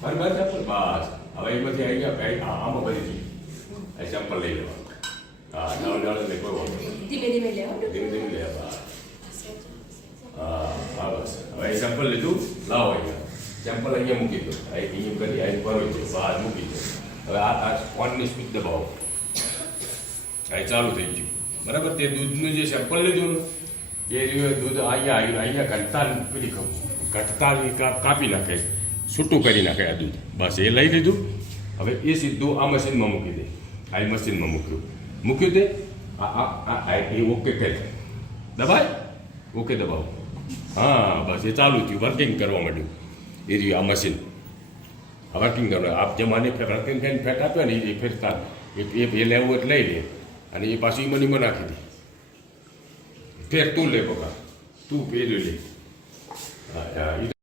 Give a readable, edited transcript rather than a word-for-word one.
બરાબર ચપ્પલ બસ હવે એમાંથી આવી ગયા આમાં બધી આ ચપ્પલ લઈ લેવા હા ડાળ ને કોઈ વાંધો ધીમે ધીમે લેવા ધીમે ધીમે લે બસ હા બસ હવે એ ચપ્પલ લીધું લાવો અહીંયા ચપ્પલ અહીંયા મૂકી દો અહીંયા કરી અહીં ભરો છે બહાર મૂકી દો હવે આ ફોનની સ્વિચ દબાવો આ ચાલુ થઈ ગયું બરાબર તે દૂધનું જે ચપ્પલ લીધું ને એ દૂધ અહીંયા ઘટતા કાપી નાખે છૂટું કરી નાખે આ દૂધ બસ એ લઈ લીધું હવે એ સીધું આ મશીનમાં મૂકી દે આ મશીનમાં મૂક્યું તે એ ઓકે કહે દબાય ઓકે દબાવો હા બસ એ ચાલુ થયું વર્કિંગ કરવા માંડ્યું એ રહ્યું આ મશીન વર્કિંગ કરવા આપ જે મને વર્કિંગ થઈને ફેટ આપ્યો ને એ ફેરતા એ લેવું એટલે લઈ લે અને એ પાછું ઈમાં નાખી દે ફેર તું લે બકા તું પેલું લે હા